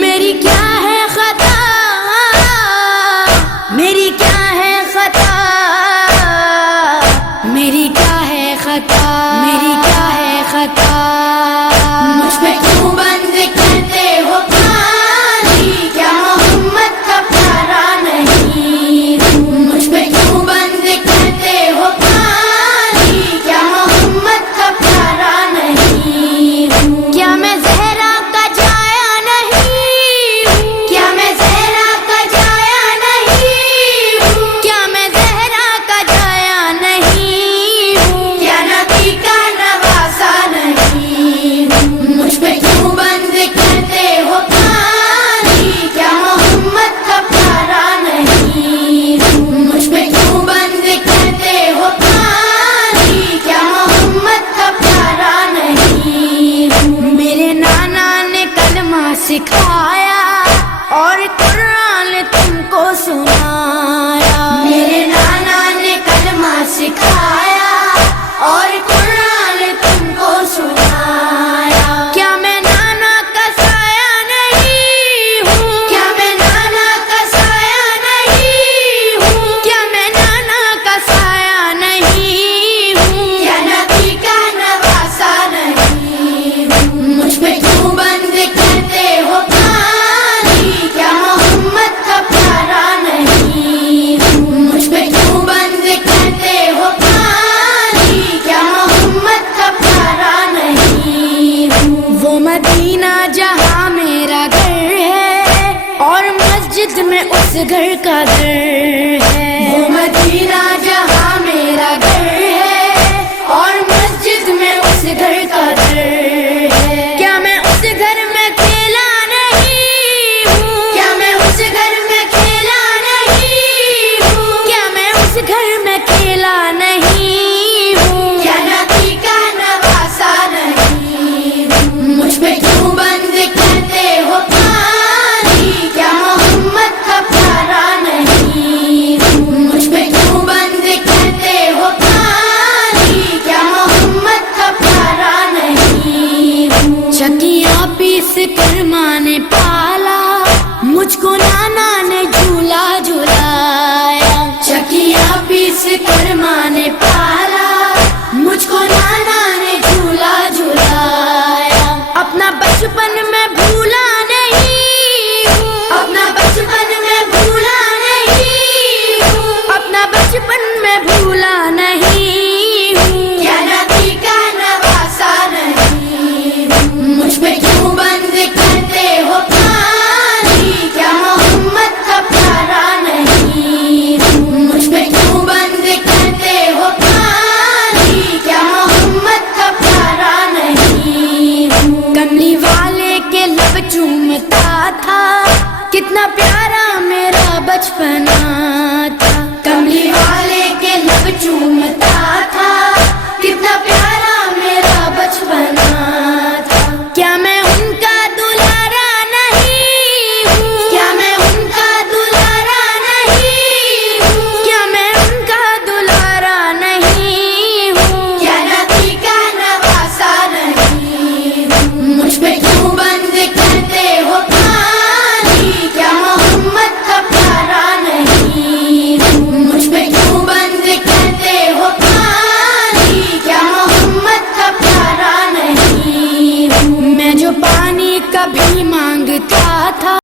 میری کیا ہے خطا، میری کیا ہے خطا، میری کیا ہے خطا، میری کیا ہے خطا، مجھ پہ کیوں بند کرتے ہو پانی، کیا محمد کا پیارا نہیں ہوں، مجھ پہ کیوں بند کرتے ہو پانی، کیا محمد کا پیارا نہیں ہوں، کیا میں زہرا کا جایا نہیں ہوں، کیا میں زہرا کا جایا نہیں ہوں، کیا میں زہرا کا جایا نہیں ہوں، کیا نبی کا نواسا نہیں ہوں، مجھ پہ کیوں بند کرتے ہو پانی، کیا محمد کا پیارا نہیں ہوں، مجھ پہ کیوں بند کرتے ہو پانی، کیا محمد کا پیارا نہیں ہوں، میرے نانا نے کلمہ سکھایا اور قرآن تم کو سنایا، میرے نانا نے کلمہ سکھایا اور قرآن تم کو سنایا، کیا میں نانا کا سایہ نہیں ہوں، کیا میں نانا کا سایہ نہیں ہوں، کیا میں نانا کا سایہ نہیں ہوں، کیا نبی کا نواسا نہیں ہوں، مجھ پہ کیوں بند کرتے ہو پانی، کیا محمد کا پیارا نہیں ہوں، مجھ پہ کیوں بند کرتے ہو پانی، کیا محمد کا پیارا نہیں ہوں، وہ مدینہ جہاں میرا گھر ہے اور مسجد میں اس گھر کا در ہے، وہ مدینہ جہاں میرا گھر ہے اور مسجد میں اس گھر کا در ہے، کیا میں اس گھر میں کھیلا نہیں ہوں، کیا میں اس گھر میں کھیلا نہیں ہوں، کیا میں اس گھر میں کھیلا نہیں ہوں، کیا نبی کا نواسا نہیں ہوں، مجھ پہ کیوں بند کرتے ہو پانی، کیا محمد کا پیارا نہیں ہوں، مجھ پہ کیوں بند کرتے ہو پانی، کیا محمد کا پیارا نہیں ہوں، چکیاں پیس کر ماں نے پالا، مجھ کو نانا نے جھولا جھلایا، چکیاں پیس کر ماں نے پالا، مجھ کو نانا نے جھولا جھلایا، اپنا بچپن میں بھولا نہیں ہوں، اپنا بچپن میں بھولا نہیں ہوں، اپنا بچپن میں بھولا نہیں ہوں، کیا نبی کا نواسا نہیں ہوں، مجھ پہ کیوں بند کرتے ہو پانی، کیا محمد کا پیارا نہیں ہوں، مجھ پہ کیوں بند کرتے ہو پانی، کیا محمد کا پیارا نہیں ہوں، کملی والے کے لب چومتا تھا، کتنا پیارا میرا بچپنا